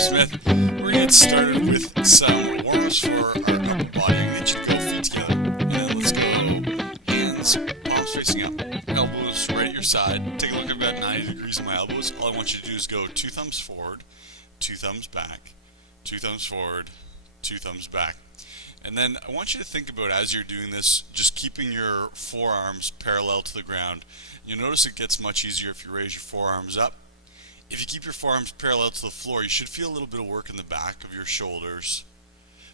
Smith. We're going to get started with some warm-ups for our upper body. I'm going to get you to go feet together. And then let's go hands, palms facing up, elbows right at your side. Take a look, I've got 90 degrees on my elbows. All I want you to do is go 2 thumbs forward, 2 thumbs back, 2 thumbs forward, 2 thumbs back. And then I want you to think about, as you're doing this, just keeping your forearms parallel to the ground. You'll notice it gets much easier if you raise your forearms up. If you keep your forearms parallel to the floor, you should feel a little bit of work in the back of your shoulders.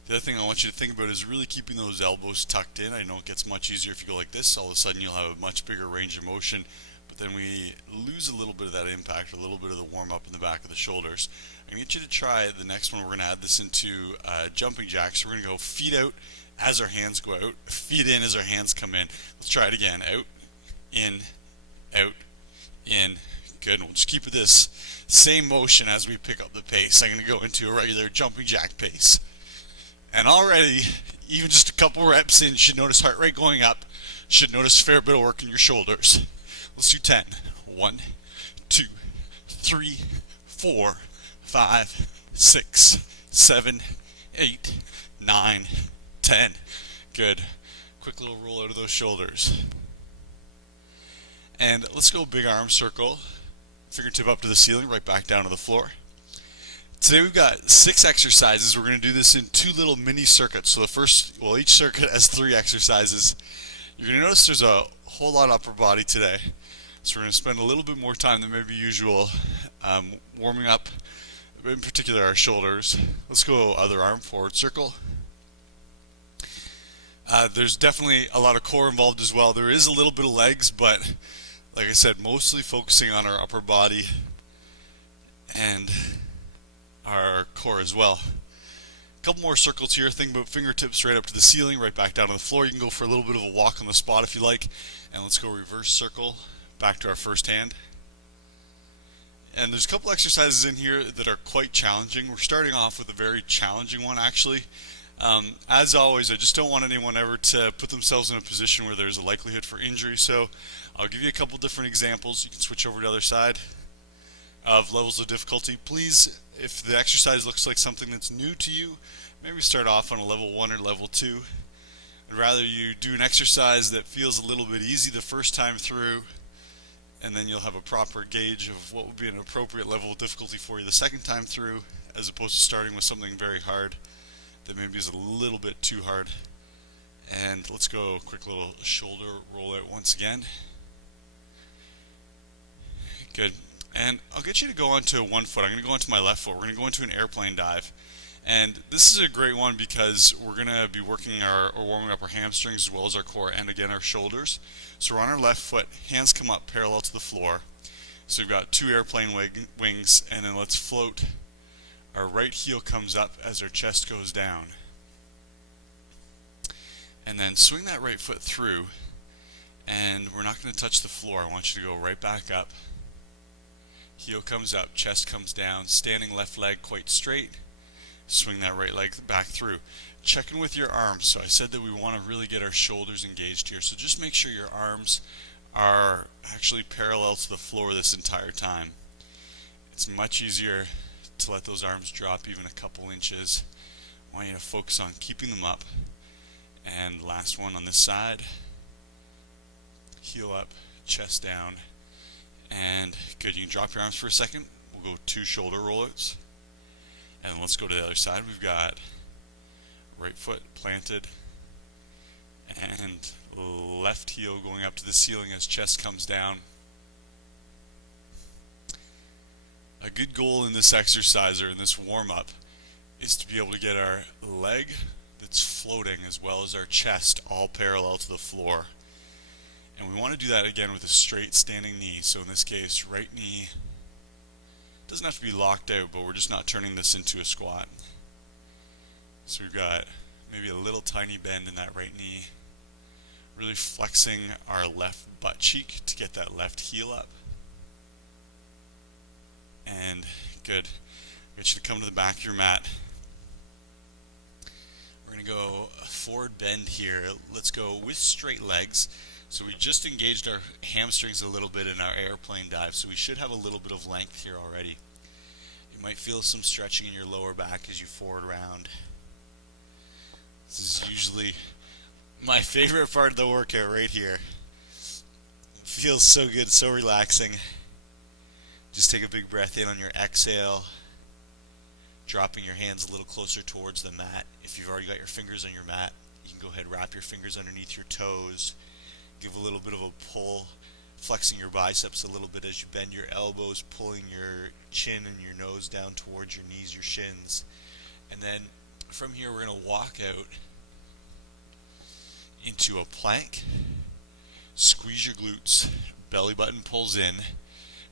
The other thing I want you to think about is really keeping those elbows tucked in. I know it gets much easier if you go like this. All of a sudden you'll have a much bigger range of motion, but then we lose a little bit of that impact, a little bit of the warm-up in the back of the shoulders. I'm going to get you to try the next one. We're going to add this into jumping jacks. So we're going to go feet out as our hands go out, feet in as our hands come in. Let's try it again. Out, in, out, in. Good. And we'll just keep it this same motion as we pick up the pace. I'm going to go into a regular jumping jack pace. And already, even just a couple reps in, you should notice heart rate going up. Should notice a fair bit of work in your shoulders. Let's do 10. 1, 2, 3, 4, 5, 6, 7, 8, 9, 10. Good. Quick little roll out of those shoulders. And let's go big arm circle. Fingertip up to the ceiling, right back down to the floor. Today we've got 6 exercises. We're going to do this in 2 little mini circuits. So the first, well, each circuit has 3 exercises. You're going to notice there's a whole lot of upper body today. So we're going to spend a little bit more time than maybe usual warming up, in particular our shoulders. Let's go other arm, forward circle. There's definitely a lot of core involved as well. There is a little bit of legs, but like I said, mostly focusing on our upper body and our core as well. A couple more circles here. Think about fingertips right up to the ceiling, right back down to the floor. You can go for a little bit of a walk on the spot if you like. And let's go reverse circle back to our first hand. And there's a couple exercises in here that are quite challenging. We're starting off with a very challenging one actually. As always, I just don't want anyone ever to put themselves in a position where there's a likelihood for injury, so I'll give you a couple different examples. You can switch over to the other side of levels of difficulty. Please, if the exercise looks like something that's new to you, maybe start off on a level 1 or level 2. I'd rather you do an exercise that feels a little bit easy the first time through, and then you'll have a proper gauge of what would be an appropriate level of difficulty for you the second time through, as opposed to starting with something very hard that maybe is a little bit too hard. And let's go quick little shoulder roll out once again. Good. And I'll get you to go onto one foot. I'm going to go onto my left foot. We're going to go into an airplane dive. And this is a great one because we're going to be working or warming up our hamstrings as well as our core and again our shoulders. So we're on our left foot, hands come up parallel to the floor. So we've got 2 airplane wings, and then let's float. Our right heel comes up as our chest goes down. And then swing that right foot through, and we're not going to touch the floor. I want you to go right back up. Heel comes up, chest comes down, standing left leg quite straight. Swing that right leg back through. Check in with your arms. So I said that we want to really get our shoulders engaged here. So just make sure your arms are actually parallel to the floor this entire time. It's much easier to let those arms drop even a couple inches. I want you to focus on keeping them up. And last one on this side. Heel up, chest down. And good, you can drop your arms for a second. We'll go 2 shoulder rollouts. And let's go to the other side. We've got right foot planted and left heel going up to the ceiling as chest comes down. A good goal in this exercise or in this warm-up is to be able to get our leg that's floating as well as our chest all parallel to the floor. And we want to do that again with a straight standing knee. So in this case, right knee doesn't have to be locked out, but we're just not turning this into a squat. So we've got maybe a little tiny bend in that right knee. Really flexing our left butt cheek to get that left heel up. And good. Get you to come to the back of your mat. We're going to go a forward bend here. Let's go with straight legs. So we just engaged our hamstrings a little bit in our airplane dive, so we should have a little bit of length here already. You might feel some stretching in your lower back as you forward round. This is usually my favorite part of the workout right here. It feels so good, so relaxing. Just take a big breath in on your exhale, dropping your hands a little closer towards the mat. If you've already got your fingers on your mat, you can go ahead and wrap your fingers underneath your toes. Give a little bit of a pull, flexing your biceps a little bit as you bend your elbows, pulling your chin and your nose down towards your knees, your shins. And then from here we're going to walk out into a plank. Squeeze your glutes, belly button pulls in.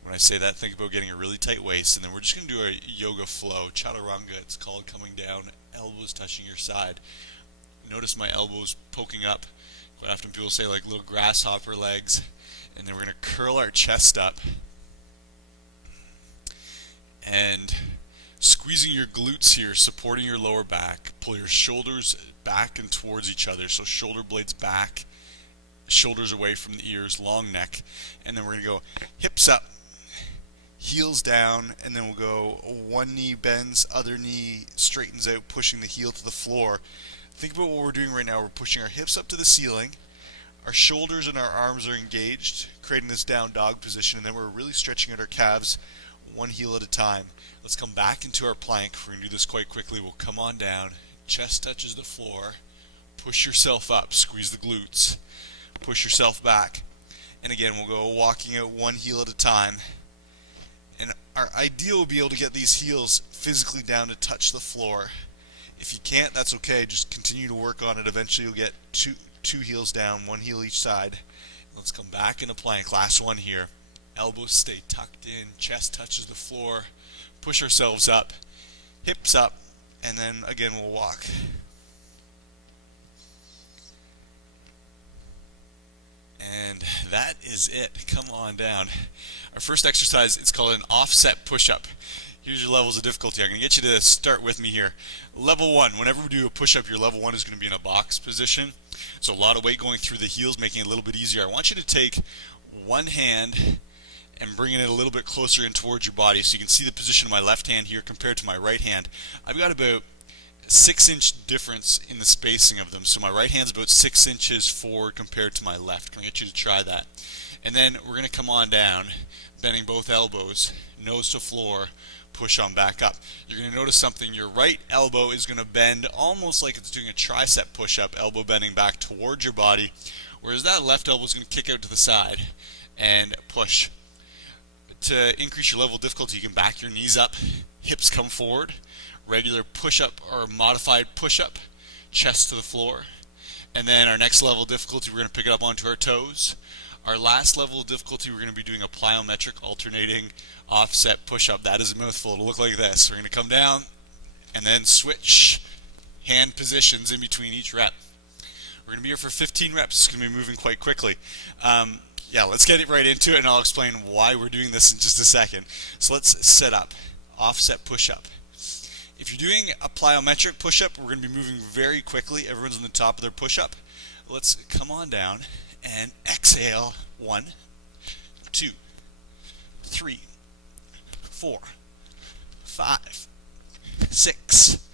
When I say that, think about getting a really tight waist, and then we're just going to do a yoga flow, chaturanga it's called, coming down, elbows touching your side. Notice my elbows poking up. Quite often people say like little grasshopper legs. And then we're going to curl our chest up. And squeezing your glutes here, supporting your lower back. Pull your shoulders back and towards each other, so shoulder blades back, shoulders away from the ears, long neck. And then we're going to go hips up, heels down, and then we'll go one knee bends, other knee straightens out, pushing the heel to the floor. Think about what we're doing right now. We're pushing our hips up to the ceiling. Our shoulders and our arms are engaged, creating this down dog position, and then we're really stretching out our calves one heel at a time. Let's come back into our plank. We're going to do this quite quickly. We'll come on down. Chest touches the floor. Push yourself up. Squeeze the glutes. Push yourself back. And again, we'll go walking out one heel at a time. And our ideal will be able to get these heels physically down to touch the floor. If you can't, that's okay. Just continue to work on it. Eventually you'll get two heels down, one heel each side. Let's come back into plank. Last one here. Elbows stay tucked in, chest touches the floor. Push ourselves up, hips up, and then again we'll walk. And that is it. Come on down. Our first exercise, it's called an offset push-up. Here's your levels of difficulty. I'm going to get you to start with me here. Level 1, whenever we do a push-up, your level 1 is going to be in a box position. So a lot of weight going through the heels, making it a little bit easier. I want you to take one hand and bringing it a little bit closer in towards your body, so you can see the position of my left hand here compared to my right hand. I've got about 6-inch difference in the spacing of them, so my right hand's about 6 inches forward compared to my left. Can I get you to try that? And then we're going to come on down, bending both elbows, nose to floor, push on back up. You're going to notice something. Your right elbow is going to bend almost like it's doing a tricep push-up, elbow bending back towards your body, whereas that left elbow is going to kick out to the side and push. To increase your level of difficulty, you can back your knees up, hips come forward, regular push-up or modified push-up, chest to the floor. And then our next level of difficulty, we're going to pick it up onto our toes. Our last level of difficulty, we're going to be doing a plyometric alternating offset push-up. That is a mouthful. It'll look like this. We're going to come down and then switch hand positions in between each rep. We're going to be here for 15 reps. It's going to be moving quite quickly. Yeah, let's get it right into it, and I'll explain why we're doing this in just a second. So let's set up. Offset push-up. If you're doing a plyometric push-up, we're going to be moving very quickly. Everyone's on the top of their push-up. Let's come on down and exhale. 1, 2, 3, 4, 5, 6,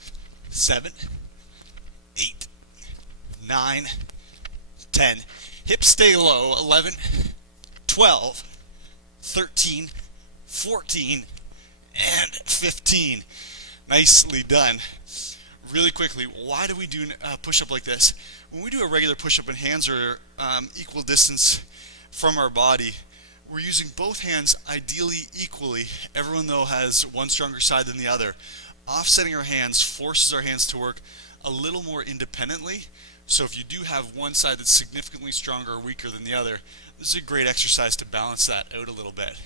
7, 8, 9, 10. Hips stay low. 11, 12, 13, 14, and 15. Nicely done. Really quickly, why do we do a push-up like this? When we do a regular push-up and hands are equal distance from our body, we're using both hands ideally equally. Everyone, though, has one stronger side than the other. Offsetting our hands forces our hands to work a little more independently. So if you do have one side that's significantly stronger or weaker than the other, this is a great exercise to balance that out a little bit.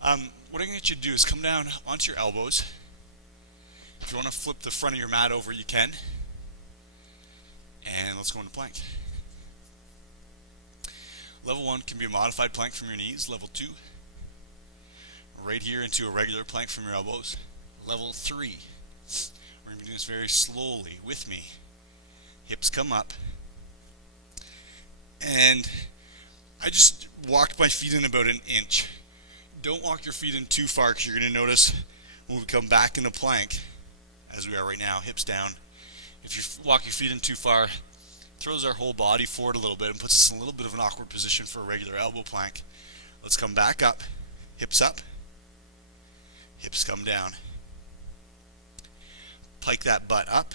What I'm going to get you to do is come down onto your elbows. If you want to flip the front of your mat over, you can. And let's go into plank. Level 1 can be a modified plank from your knees. Level 2, right here into a regular plank from your elbows. Level 3, we're going to be doing this very slowly with me. Hips come up. And I just walked my feet in about an inch. Don't walk your feet in too far, because you're going to notice When we come back into plank, as we are right now, hips down, if you walk your feet in too far, throws our whole body forward a little bit and puts us in a little bit of an awkward position for a regular elbow plank. Let's come back up, hips come down. Pike that butt up,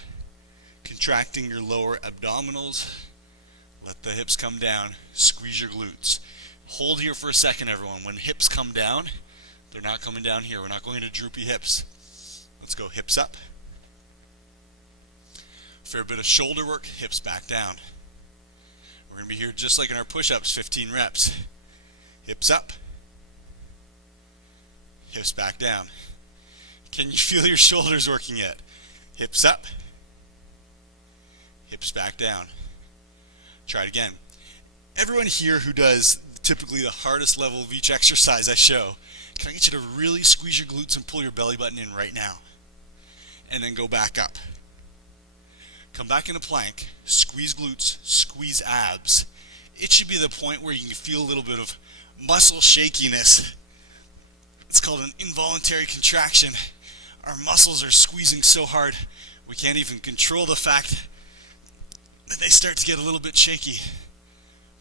contracting your lower abdominals. Let the hips come down, squeeze your glutes. Hold here for a second, everyone. When hips come down, they're not coming down here. We're not going to droopy hips. Let's go hips up. Fair bit of shoulder work, hips back down. We're going to be here just like in our push-ups, 15 reps. Hips up, hips back down. Can you feel your shoulders working yet? Hips up, hips back down. Try it again. Everyone here who does typically the hardest level of each exercise I show, can I get you to really squeeze your glutes and pull your belly button in right now? And then go back up. Come back into plank, squeeze glutes, squeeze abs. It should be the point where you can feel a little bit of muscle shakiness. It's called an involuntary contraction. Our muscles are squeezing so hard we can't even control the fact that they start to get a little bit shaky.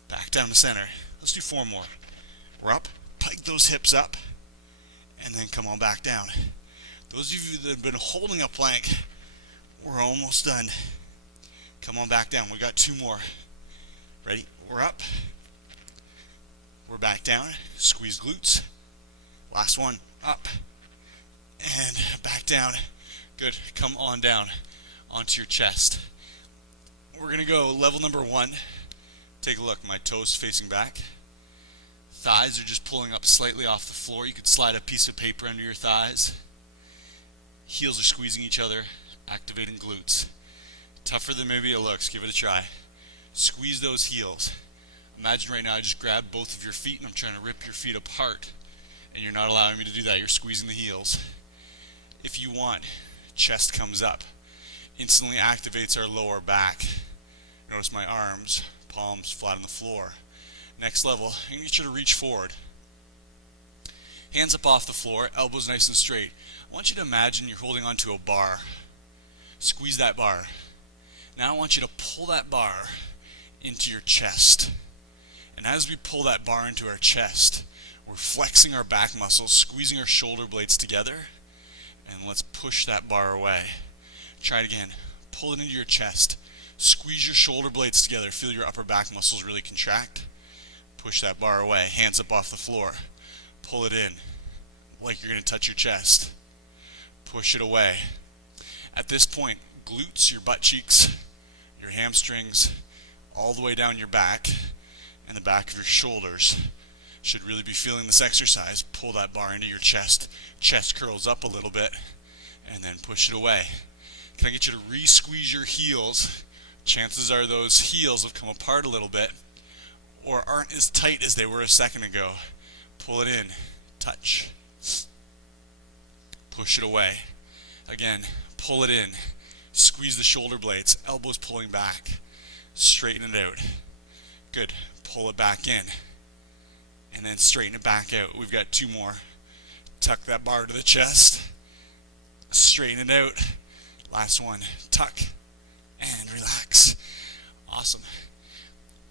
Back down to center. Let's do 4 more. We're up, pike those hips up, and then come on back down. Those of you that have been holding a plank, we're almost done. Come on back down. We got 2 more. Ready? We're up. We're back down. Squeeze glutes. Last one. Up. And back down. Good. Come on down onto your chest. We're going to go level number 1. Take a look. My toes facing back. Thighs are just pulling up slightly off the floor. You could slide a piece of paper under your thighs. Heels are squeezing each other, activating glutes. Tougher than maybe it looks. Give it a try. Squeeze those heels. Imagine right now I just grabbed both of your feet and I'm trying to rip your feet apart. And you're not allowing me to do that. You're squeezing the heels. If you want, chest comes up. Instantly activates our lower back. Notice my arms, palms flat on the floor. Next level, I'm going to get you to reach forward. Hands up off the floor, elbows nice and straight. I want you to imagine you're holding onto a bar. Squeeze that bar. Now I want you to pull that bar into your chest. And as we pull that bar into our chest, we're flexing our back muscles, squeezing our shoulder blades together, and let's push that bar away. Try it again. Pull it into your chest. Squeeze your shoulder blades together. Feel your upper back muscles really contract. Push that bar away. Hands up off the floor. Pull it in like you're going to touch your chest. Push it away. At this point, glutes, your butt cheeks, your hamstrings, all the way down your back and the back of your shoulders should really be feeling this exercise. Pull that bar into your chest. Chest curls up a little bit and then push it away. Can I get you to re-squeeze your heels? Chances are those heels have come apart a little bit or aren't as tight as they were a second ago. Pull it in. Touch. Push it away. Again, pull it in. Squeeze the shoulder blades. Elbows pulling back. Straighten it out. Good. Pull it back in. And then straighten it back out. We've got 2 more. Tuck that bar to the chest. Straighten it out. Last one. Tuck and relax. Awesome.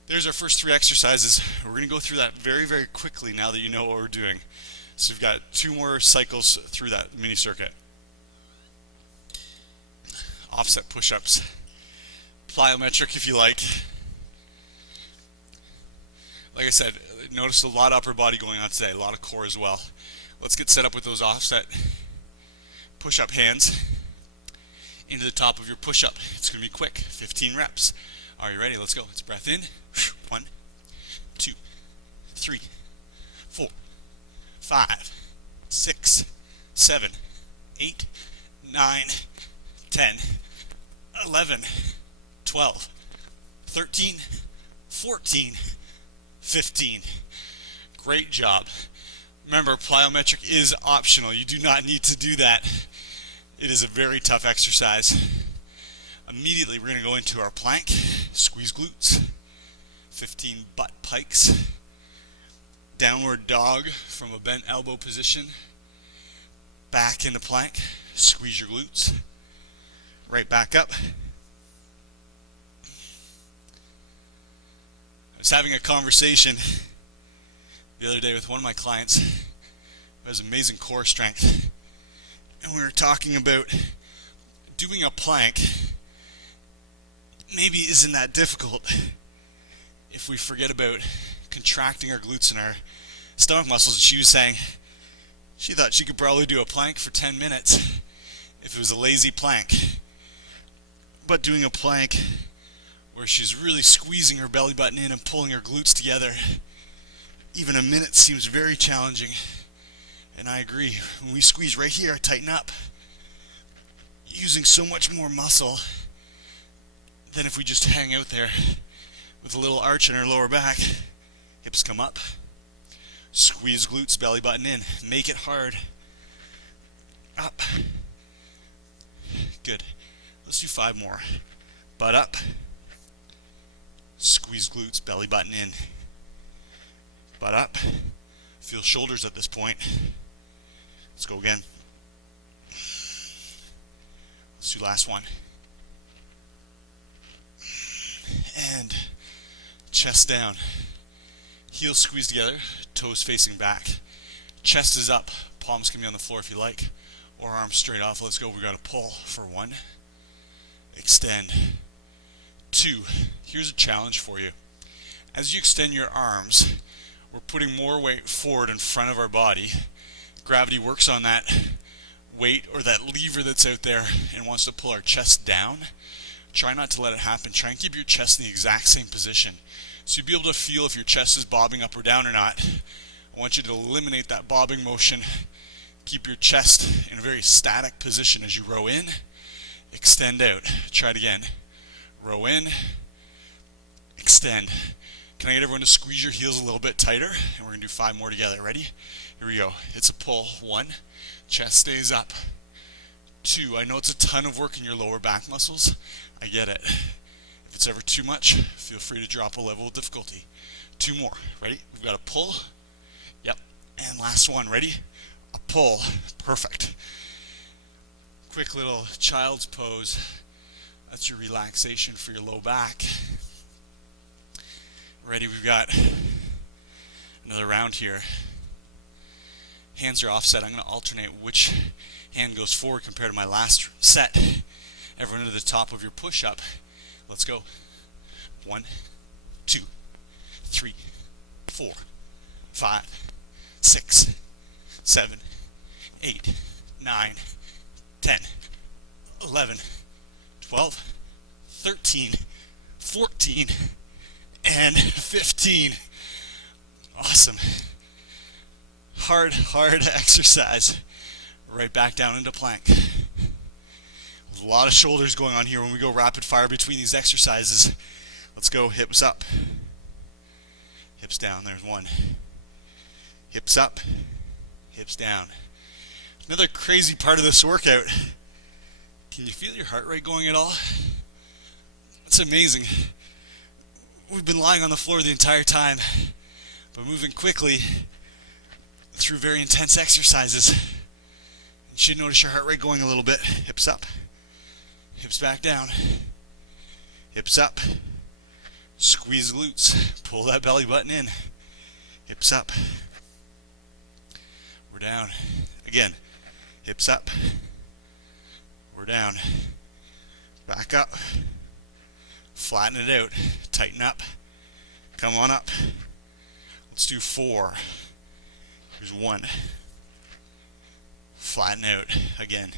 There's our first 3 exercises. We're going to go through that very, very quickly now that you know what we're doing. So we've got 2 more cycles through that mini circuit. Offset push-ups. Plyometric if you like. Like I said, notice a lot of upper body going on today, a lot of core as well. Let's get set up with those offset push-up hands into the top of your push-up. It's going to be quick, 15 reps. Are you ready? Let's go. Let's breath in. 1, 2, 3, 4, 5, 6, 7, 8, 9, 10, 11, 12, 13, 14, 15. Great job. Remember, plyometric is optional. You do not need to do that. It is a very tough exercise. Immediately, we're going to go into our plank. Squeeze glutes. 15 butt pikes. Downward dog from a bent elbow position. Back into plank. Squeeze your glutes. Right back up. I was having a conversation the other day with one of my clients who has amazing core strength. And we were talking about doing a plank maybe isn't that difficult if we forget about contracting our glutes and our stomach muscles. And she was saying she thought she could probably do a plank for 10 minutes if it was a lazy plank. But doing a plank where she's really squeezing her belly button in and pulling her glutes together, even a minute seems very challenging. And I agree. When we squeeze right here, tighten up, using so much more muscle than if we just hang out there with a little arch in our lower back. Hips come up. Squeeze glutes, belly button in. Make it hard. Up. Good. Let's do 5 more. Butt up. Squeeze glutes, belly button in. Butt up. Feel shoulders at this point. Let's go again. Let's do last one. And chest down. Heels squeezed together, toes facing back. Chest is up, palms can be on the floor if you like, or arms straight off. Let's go. We got to pull for 1. Extend. 2. Here's a challenge for you. As you extend your arms, we're putting more weight forward in front of our body. Gravity works on that weight or that lever that's out there and wants to pull our chest down. Try not to let it happen. Try and keep your chest in the exact same position. So you'll be able to feel if your chest is bobbing up or down or not. I want you to eliminate that bobbing motion. Keep your chest in a very static position as you row in, extend out. Try it again. Row in, extend. Can I get everyone to squeeze your heels a little bit tighter? And we're going to do 5 more together. Ready? Here we go. It's a pull. 1. Chest stays up. 2. I know it's a ton of work in your lower back muscles. I get it. If it's ever too much, feel free to drop a level of difficulty. 2 more. Ready? We've got a pull. Yep. And last one. Ready? A pull. Perfect. Quick little child's pose. That's your relaxation for your low back. Ready? We've got another round here. Hands are offset. I'm going to alternate which hand goes forward compared to my last set. Everyone to the top of your push-up. Let's go. 1, 2, 3, 4, 5, 6, 7, 8, 9, 10, 11, 12, 13, 14, and 15. Awesome. Hard exercise. Right back down into plank. A lot of shoulders going on here when we go rapid fire between these exercises. Let's go. Hips up. Hips down. There's 1. Hips up. Hips down. Another crazy part of this workout. Can you feel your heart rate going at all? It's amazing. We've been lying on the floor the entire time, but moving quickly through very intense exercises. You should notice your heart rate going a little bit. Hips up. Hips back down. Hips up. Squeeze glutes. Pull that belly button in. Hips up. We're down. Again. Hips up. We're down. Back up. Flatten it out. Tighten up. Come on up. Let's do 4. Here's 1. Flatten out. Again.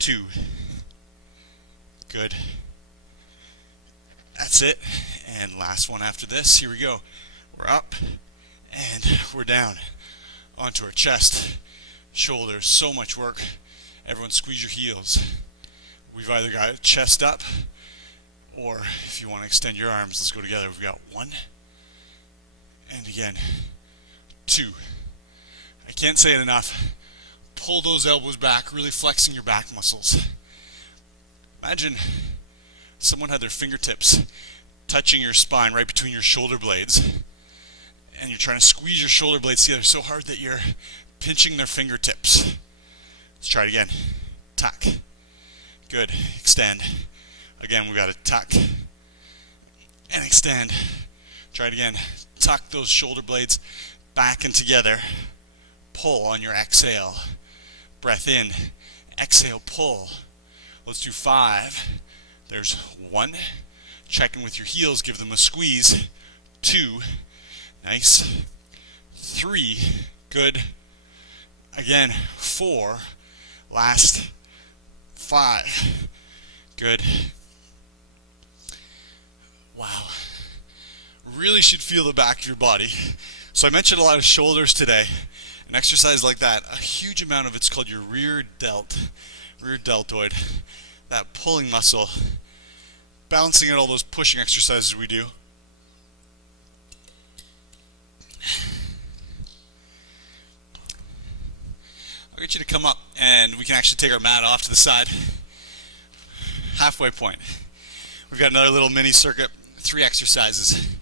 2. Good. That's it. And last one after this. Here we go. We're up and we're down. Onto our chest, shoulders. So much work. Everyone squeeze your heels. We've either got chest up, or if you want to extend your arms, let's go together. We've got 1. And again, 2. I can't say it enough. Pull those elbows back, really flexing your back muscles. Imagine someone had their fingertips touching your spine right between your shoulder blades, and you're trying to squeeze your shoulder blades together so hard that you're pinching their fingertips. Let's try it again. Tuck. Good. Extend. Again, we've got to tuck and extend. Try it again. Tuck those shoulder blades back and together. Pull on your exhale. Breath in. Exhale, pull. Let's do 5. There's 1. Check in with your heels. Give them a squeeze. 2. Nice. 3. Good. Again, 4. Last. 5. Good. Wow. Really should feel the back of your body. So I mentioned a lot of shoulders today. An exercise like that, a huge amount of it's called your rear deltoid. That pulling muscle. Balancing out all those pushing exercises we do. I'll get you to come up and we can actually take our mat off to the side. Halfway point. We've got another little mini circuit, 3 exercises.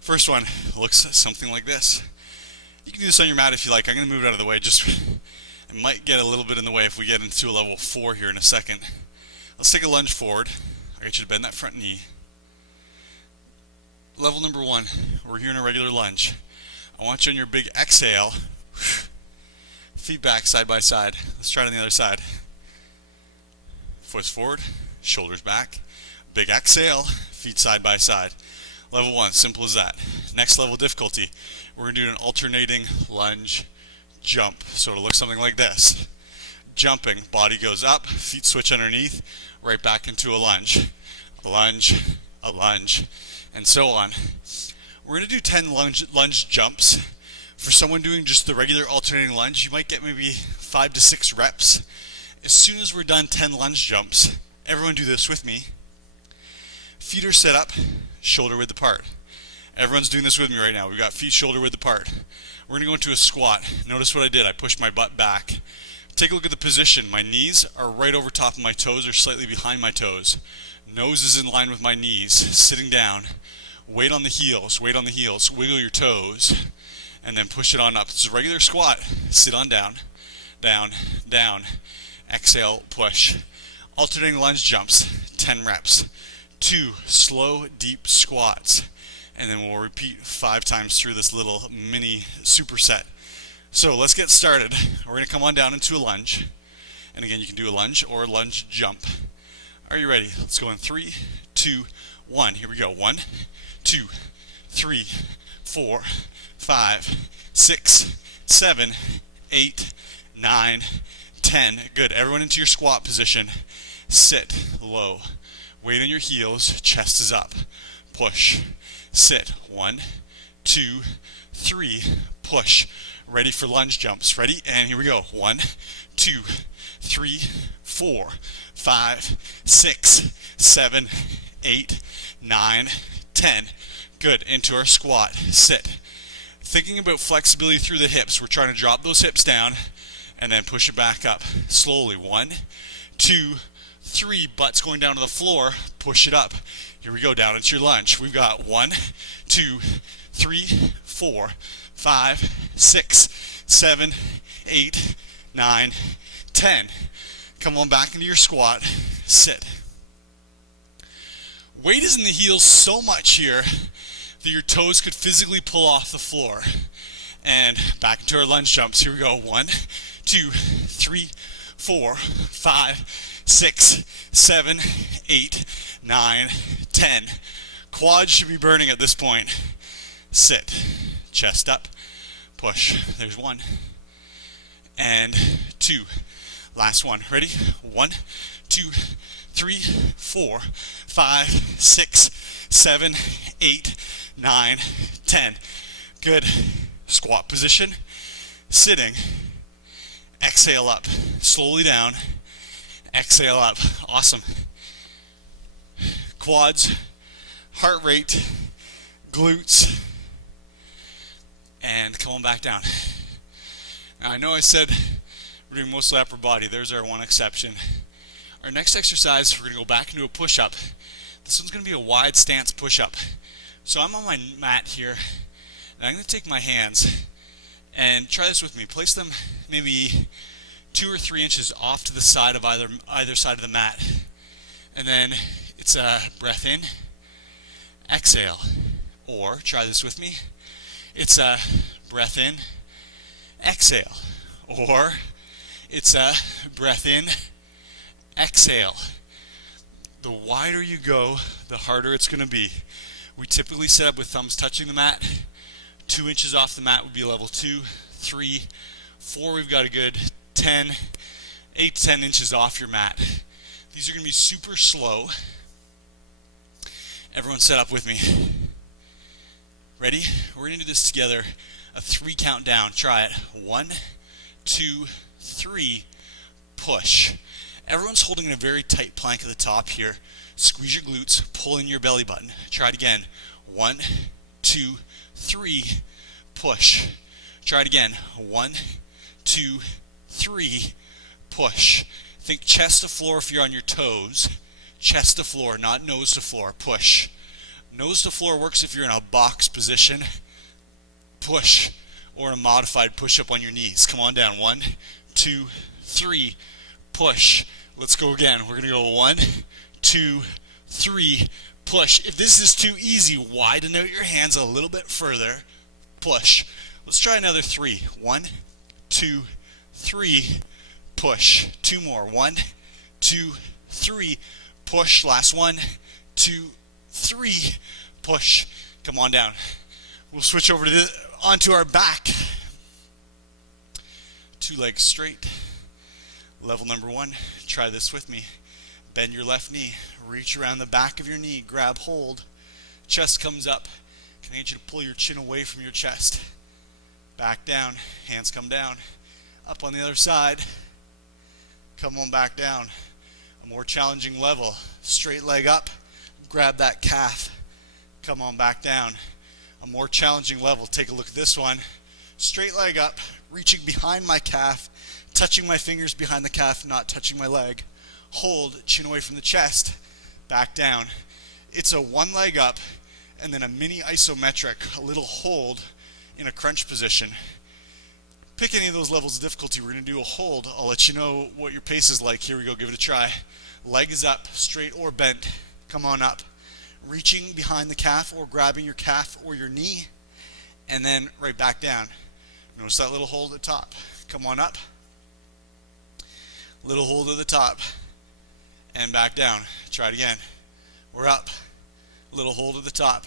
First one looks something like this. You can do this on your mat if you like. I'm going to move it out of the way. It might get a little bit in the way if we get into a level 4 here in a second. Let's take a lunge forward. I'll get you to bend that front knee. Level number 1, we're here in a regular lunge. I want you on your big exhale. Feet back side by side. Let's try it on the other side. Foot forward, shoulders back. Big exhale, feet side by side. Level 1, simple as that. Next level difficulty, we're going to do an alternating lunge jump. So it'll look something like this. Jumping, body goes up, feet switch underneath, right back into a lunge, and so on. We're going to do 10 lunge jumps. For someone doing just the regular alternating lunge, you might get maybe 5 to 6 reps. As soon as we're done 10 lunge jumps, everyone do this with me. Feet are set up, shoulder width apart. Everyone's doing this with me right now. We've got feet shoulder width apart. We're going to go into a squat. Notice what I did. I pushed my butt back. Take a look at the position. My knees are right over top of my toes or slightly behind my toes. Nose is in line with my knees. Sitting down. Weight on the heels. Weight on the heels. Wiggle your toes. And then push it on up. It's a regular squat. Sit on down. Down. Down. Exhale. Push. Alternating lunge jumps. 10 reps. 2 slow, deep squats. And then we'll repeat 5 times through this little mini superset. So let's get started. We're going to come on down into a lunge. And again, you can do a lunge or a lunge jump. Are you ready? Let's go in 3, 2, 1. Here we go. 1, 2, 3, 4, 5, 6, 7, 8, 9, 10. Good. Everyone into your squat position. Sit low. Weight on your heels. Chest is up. Push. Sit. 1, 2, 3. Push. Ready for lunge jumps. Ready? And here we go. 1, 2, 3, 4, 5, 6, 7, 8, 9, 10. Good. Into our squat. Sit. Thinking about flexibility through the hips. We're trying to drop those hips down and then push it back up. Slowly. 1, 2, 3. Butt's going down to the floor. Push it up. Here we go. Down into your lunge. We've got 1, 2, 3, 4, 5, 6, 7, 8, 9, 10. Come on back into your squat. Sit. Weight is in the heels so much here that your toes could physically pull off the floor. And back into our lunge jumps. Here we go. 1, 2, 3, 4, 5, 6, 7, 8, 9, 10. Quads should be burning at this point. Sit. Chest up. Push. There's 1. And 2. Last one. Ready? 1, 2, 3, 4, 5, 6, 7, 8, 9, 10. Good. Squat position. Sitting. Exhale up. Slowly down. Exhale up. Awesome. Quads, heart rate, glutes, and come on back down. Now I know I said we're doing mostly upper body. There's our one exception. Our next exercise, we're going to go back into a push-up. This one's going to be a wide stance push-up. So I'm on my mat here, and I'm going to take my hands and try this with me. Place them maybe 2 or 3 inches off to the side of either side of the mat. And then it's a breath in, exhale. Or, try this with me, it's a breath in, exhale. Or, it's a breath in, exhale. The wider you go, the harder it's going to be. We typically set up with thumbs touching the mat. 2 inches off the mat would be level 2, 3, 4, we've got a good 8 to 10 inches off your mat. These are going to be super slow. Everyone set up with me. Ready? We're going to do this together. A 3 count down. Try it. 1, 2, 3, push. Everyone's holding a very tight plank at the top here. Squeeze your glutes, pull in your belly button. Try it again. 1, 2, 3, push. Try it again. 1, 2, 3, push. Think chest to floor if you're on your toes. Chest to floor, not nose to floor. Push. Nose to floor works if you're in a box position. Push. Or a modified push-up on your knees. Come on down. 1, 2, 3, push. Let's go again. We're going to go 1, 2, 3, push. If this is too easy, widen out your hands a little bit further. Push. Let's try another 3. 1, 2, 3, push. 2 more. 1, 2, 3, push. Last 1, 2, 3, push. Come on down. We'll switch over to onto our back. 2 legs straight. Level number 1. Try this with me. Bend your left knee. Reach around the back of your knee. Grab hold. Chest comes up. Can I get you to pull your chin away from your chest? Back down. Hands come down. Up on the other side. Come on back down. A more challenging level. Straight leg up. Grab that calf. Come on back down. A more challenging level. Take a look at this one. Straight leg up. Reaching behind my calf. Touching my fingers behind the calf. Not touching my leg. Hold. Chin away from the chest. Back down. It's a 1 leg up and then a mini isometric. A little hold in a crunch position. Pick any of those levels of difficulty. We're going to do a hold. I'll let you know what your pace is like. Here we go. Give it a try. Leg is up, straight or bent. Come on up. Reaching behind the calf or grabbing your calf or your knee. And then right back down. Notice that little hold at the top. Come on up. Little hold at the top. And back down. Try it again. We're up. Little hold at the top.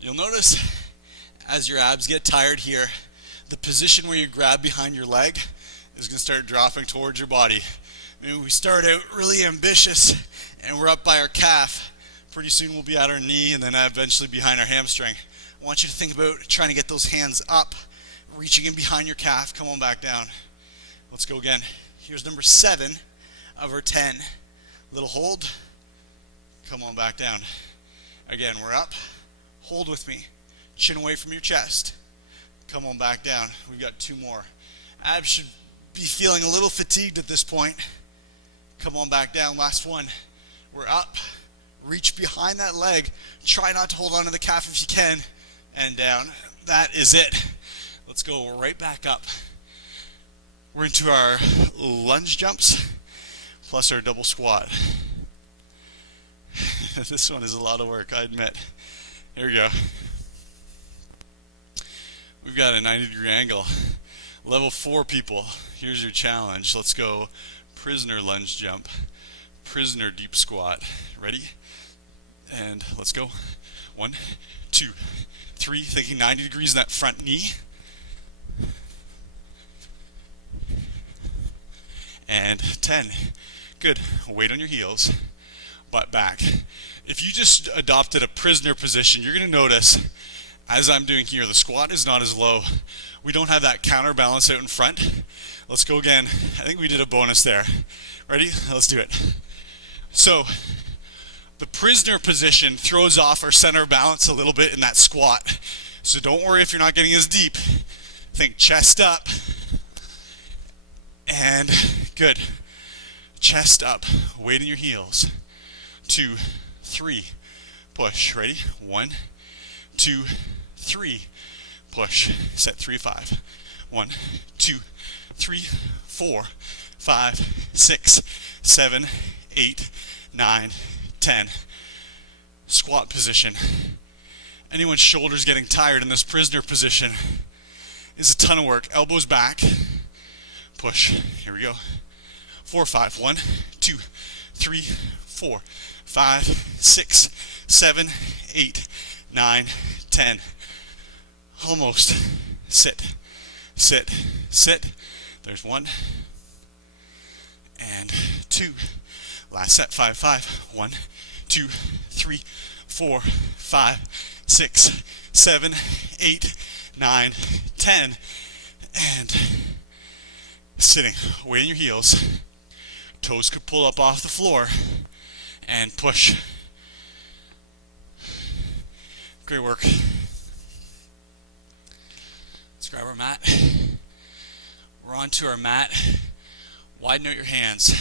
You'll notice as your abs get tired here, the position where you grab behind your leg is going to start dropping towards your body. Maybe we start out really ambitious and we're up by our calf. Pretty soon we'll be at our knee and then eventually behind our hamstring. I want you to think about trying to get those hands up, reaching in behind your calf. Come on back down. Let's go again. Here's number 7 of our 10. Little hold. Come on back down. Again, we're up. Hold with me. Chin away from your chest. Come on back down. We've got 2 more. Abs should be feeling a little fatigued at this point. Come on back down. Last one. We're up. Reach behind that leg. Try not to hold on to the calf if you can. And down. That is it. Let's go right back up. We're into our lunge jumps plus our double squat. This one is a lot of work, I admit. Here we go. We've got a 90-degree angle. Level 4 people, here's your challenge. Let's go prisoner lunge jump, prisoner deep squat. Ready? And let's go. 1, 2, 3, thinking 90 degrees in that front knee. And 10. Good. Weight on your heels, butt back. If you just adopted a prisoner position, you're going to notice, as I'm doing here, the squat is not as low. We don't have that counterbalance out in front. Let's go again. I think we did a bonus there. Ready? Let's do it. So, the prisoner position throws off our center of balance a little bit in that squat. So don't worry if you're not getting as deep. Think chest up. And good. Chest up. Weight in your heels. 2, 3. Push. Ready? 1, 2, 3. Push. Set 3, 5. 1, 2, 3, 4, 5, 6, 7, 8, 9, 10. Squat position. Anyone's shoulders getting tired in this prisoner position is a ton of work. Elbows back. Push. Here we go. 4, 5. 1, 2, 3, 4, 5, 6, 7, 8, 9, 10. Almost. Sit. Sit. Sit. There's 1 and 2. Last set. 5, 5. 1, 2, 3, 4, 5, 6, 7, 8, 9, 10. And sitting. Weight in your heels. Toes could pull up off the floor. And push. Great work. Let's grab our mat. We're onto our mat. Widen out your hands.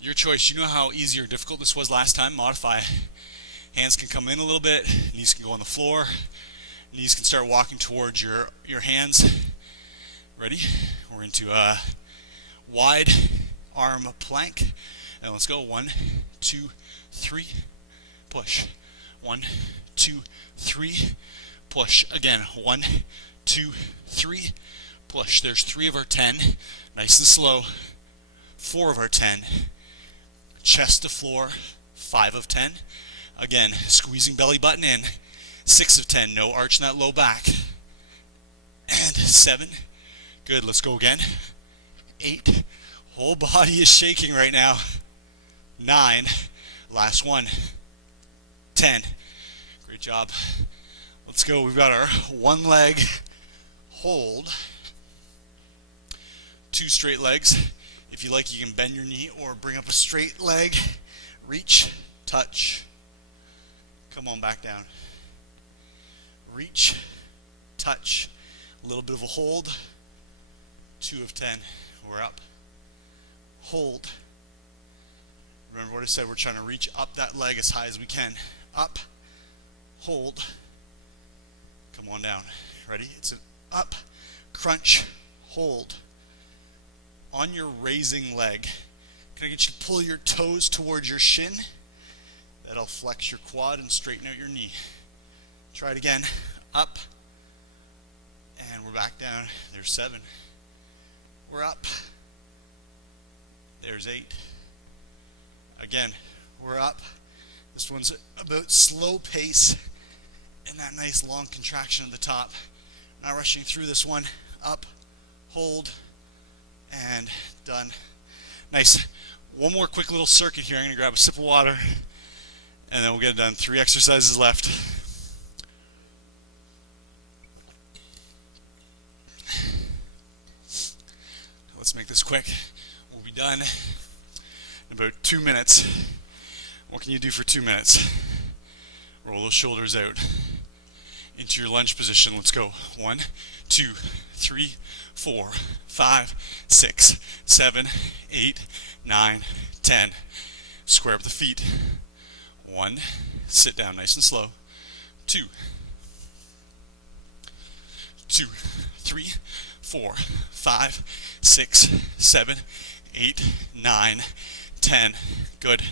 Your choice. You know how easy or difficult this was last time. Modify. Hands can come in a little bit. Knees can go on the floor. Knees can start walking towards your hands. Ready? We're into a wide arm plank. And let's go. 1, 2, 3. Push. 1, 2, 3. Push. Again. 1, 2, 3. Push. There's 3 of our 10. Nice and slow. 4 of our 10. Chest to floor. 5 of 10. Again, squeezing belly button in. 6 of 10. No arch in that low back. And 7. Good. Let's go again. 8. Whole body is shaking right now. 9. Last one. 10. Great job. Let's go. We've got our 1 leg hold. 2 straight legs. If you like, you can bend your knee or bring up a straight leg. Reach, touch. Come on, back down. Reach, touch. A little bit of a hold. 2 of 10. We're up. Hold. Remember what I said, we're trying to reach up that leg as high as we can. Up, hold. Come on down. Ready? It's an up, crunch, hold. On your raising leg, can I get you to pull your toes towards your shin? That'll flex your quad and straighten out your knee. Try it again. Up, and we're back down. There's 7. We're up. There's 8. Again, we're up. This one's about slow pace and that nice long contraction at the top. Not rushing through this one. Up, hold, and done. Nice. One more quick little circuit here. I'm going to grab a sip of water and then we'll get it done. 3 exercises left. Let's make this quick. We'll be done in about 2 minutes. What can you do for 2 minutes? Roll those shoulders out into your lunge position. Let's go. 1, 2, 3, 4, 5, 6, 7, 8, 9, 10. Square up the feet. 1, sit down nice and slow. 2, 2, 3, 4, 5, 6, 7, 8, 9, 10. Good.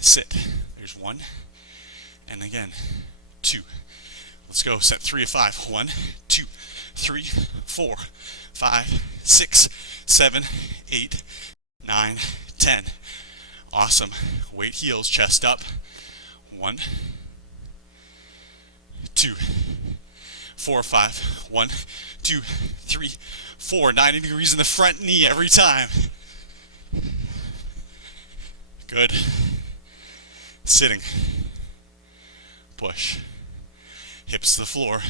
Sit. There's 1. And again, 2. Let's go. Set 3 of 5. 1, 2, 3, 4, 5, 6, 7, 8, 9, 10. Awesome. Weight heels, chest up. 1, 2, 4, 5. 1, 2, 3, 4. 90 degrees in the front knee every time. Good. Sitting. Push. Hips to the floor.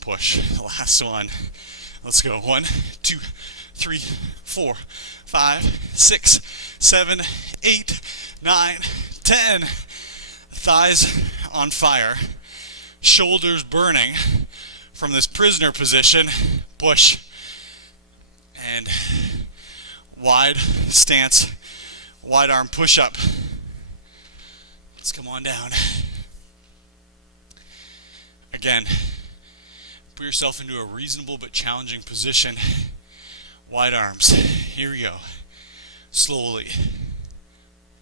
Push. The last one. Let's go. 1, 2, 3, 4, 5, 6, 7, 8, 9, 10. Thighs on fire. Shoulders burning from this prisoner position. Push. And wide stance. Wide arm push up. Let's come on down. Again, Put yourself into a reasonable but challenging position. Wide arms. Here we go. Slowly.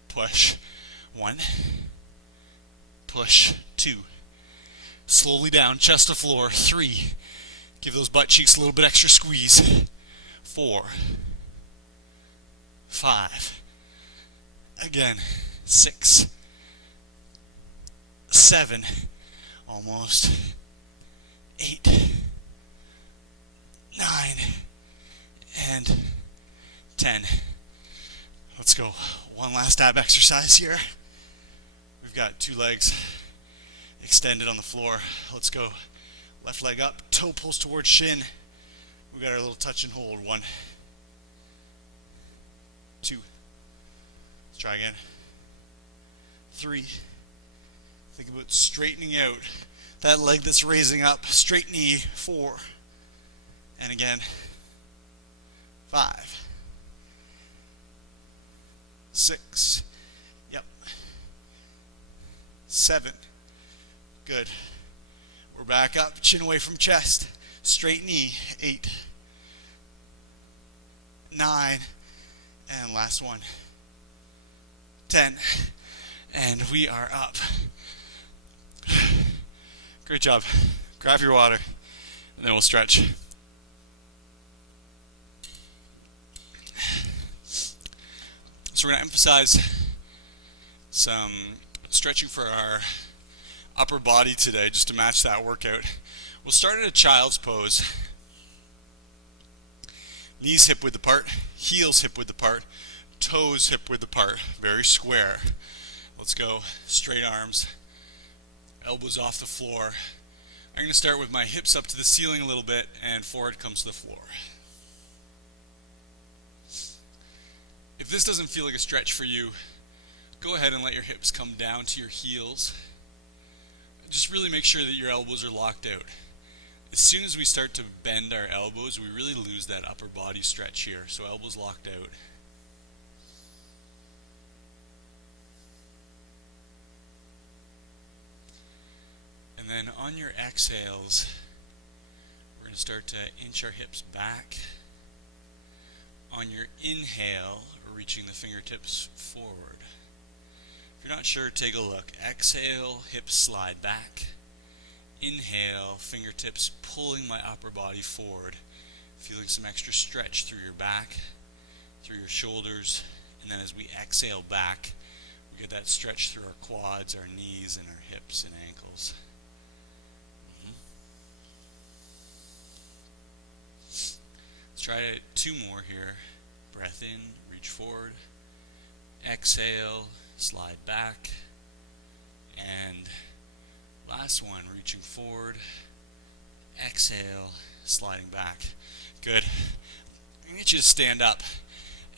Push. 1. Push. 2. Slowly down, chest to floor. 3. Give those butt cheeks a little bit extra squeeze. 4. 5. Again. 6. 7. Almost. 8. 9. And 10. Let's go. One last ab exercise here. We've got 2 legs extended on the floor. Let's go. Left leg up, toe pulls towards shin. We got our little touch and hold. 1, 2. Let's try again. 3. Think about straightening out that leg that's raising up. Straight knee. 4. And again. 5. 6. Yep. 7. Good. We're back up. Chin away from chest. Straight knee. 8. 9. And last one. 10. And we are up. Great job. Grab your water, and then we'll stretch. So we're going to emphasize some stretching for our upper body today, just to match that workout. We'll start at a child's pose. Knees hip width apart, heels hip width apart, toes hip width apart, very square. Let's go. Straight arms, elbows off the floor. I'm going to start with my hips up to the ceiling a little bit, and forehead comes to the floor. If this doesn't feel like a stretch for you, go ahead and let your hips come down to your heels. Just really make sure that your elbows are locked out. As soon as we start to bend our elbows, we really lose that upper body stretch here. So elbows locked out. And then on your exhales, we're going to start to inch our hips back. On your inhale, we're reaching the fingertips forward. If you're not sure, take a look. Exhale, hips slide back. Inhale, fingertips pulling my upper body forward. Feeling some extra stretch through your back, through your shoulders. And then as we exhale back, we get that stretch through our quads, our knees, and our hips and ankles. Let's try 2 more here. Breath in, reach forward. Exhale, slide back. And last one, reaching forward. Exhale, sliding back. Good. I'm going to get you to stand up.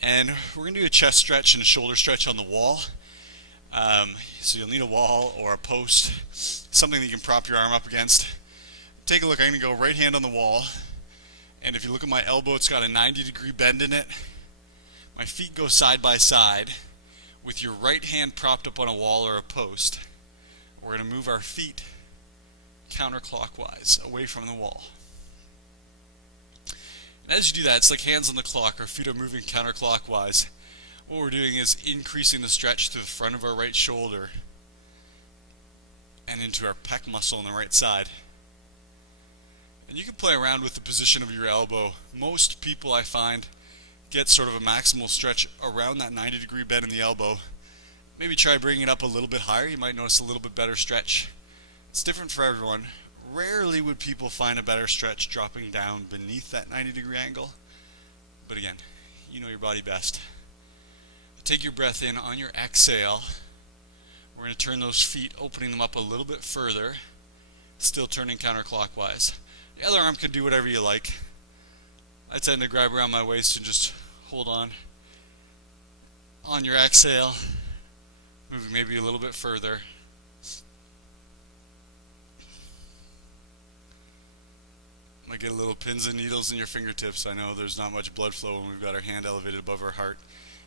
And we're going to do a chest stretch and a shoulder stretch on the wall. So you'll need a wall or a post, something that you can prop your arm up against. Take a look. I'm going to go right hand on the wall. And if you look at my elbow, it's got a 90-degree bend in it. My feet go side by side with your right hand propped up on a wall or a post. We're going to move our feet counterclockwise away from the wall. And as you do that, it's like hands on the clock. Our feet are moving counterclockwise. What we're doing is increasing the stretch to the front of our right shoulder and into our pec muscle on the right side. And you can play around with the position of your elbow. Most people, I find, get sort of a maximal stretch around that 90-degree bend in the elbow. Maybe try bringing it up a little bit higher. You might notice a little bit better stretch. It's different for everyone. Rarely would people find a better stretch dropping down beneath that 90-degree angle. But again, you know your body best. Take your breath in. On your exhale, we're going to turn those feet, opening them up a little bit further, still turning counterclockwise. The other arm can do whatever you like. I tend to grab around my waist and just hold on. On your exhale, moving maybe a little bit further. Might get a little pins and needles in your fingertips. I know there's not much blood flow when we've got our hand elevated above our heart.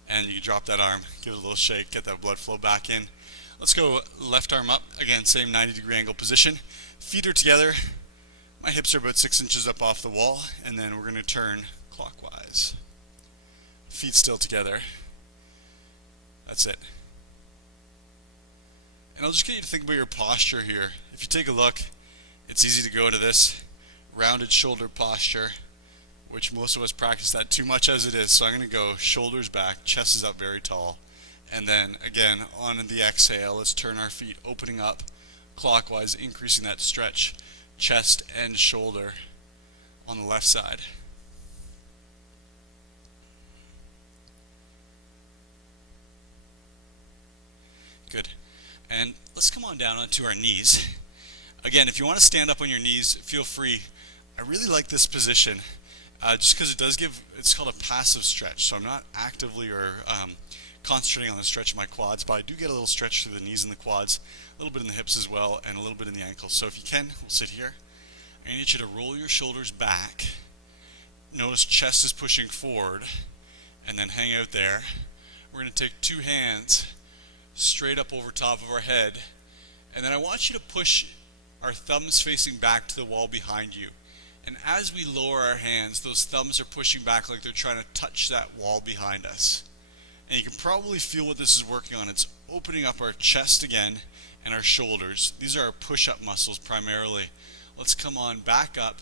And you drop that arm, give it a little shake, get that blood flow back in. Let's go left arm up. Again, same 90-degree angle position. Feet are together. My hips are about 6 inches up off the wall, and then we're going to turn clockwise. Feet still together. That's it. And I'll just get you to think about your posture here. If you take a look, it's easy to go to this rounded shoulder posture, which most of us practice that too much as it is. So I'm going to go shoulders back, chest is up very tall. And then again, on the exhale, let's turn our feet, opening up clockwise, increasing that stretch, chest and shoulder on the left side. Good. And let's come on down onto our knees. Again, if you want to stand up on your knees, feel free. I really like this position just because it does give, it's called a passive stretch. So I'm not actively or concentrating on the stretch of my quads, but I do get a little stretch through the knees and the quads, a little bit in the hips as well, and a little bit in the ankles. So if you can, we'll sit here. I need you to roll your shoulders back. Notice chest is pushing forward, and then hang out there. We're going to take two hands straight up over top of our head, and then I want you to push our thumbs facing back to the wall behind you. And as we lower our hands, those thumbs are pushing back like they're trying to touch that wall behind us. And you can probably feel what this is working on. It's opening up our chest again and our shoulders. These are our push-up muscles primarily. Let's come on back up.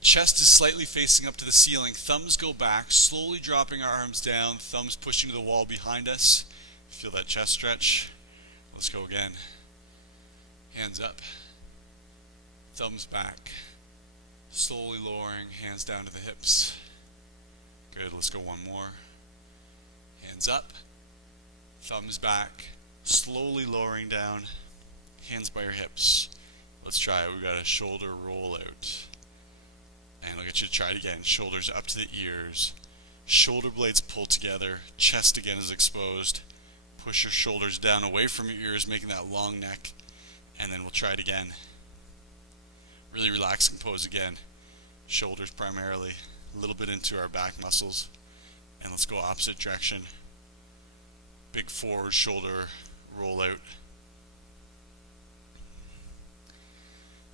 Chest is slightly facing up to the ceiling. Thumbs go back, slowly dropping our arms down, thumbs pushing to the wall behind us. Feel that chest stretch? Let's go again. Hands up. Thumbs back. Slowly lowering, hands down to the hips. Good, let's go one more. Hands up. Thumbs back. Slowly lowering down. Hands by your hips. Let's try it. We've got a shoulder roll out. And I'll get you to try it again. Shoulders up to the ears. Shoulder blades pull together. Chest again is exposed. Push your shoulders down away from your ears, making that long neck. And then we'll try it again. Really relaxing pose again. Shoulders primarily. A little bit into our back muscles. And let's go opposite direction. Big forward shoulder roll out.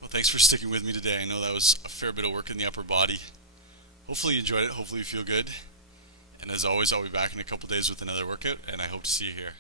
Well, thanks for sticking with me today. I know that was a fair bit of work in the upper body. Hopefully you enjoyed it. Hopefully you feel good. And as always, I'll be back in a couple days with another workout, and I hope to see you here.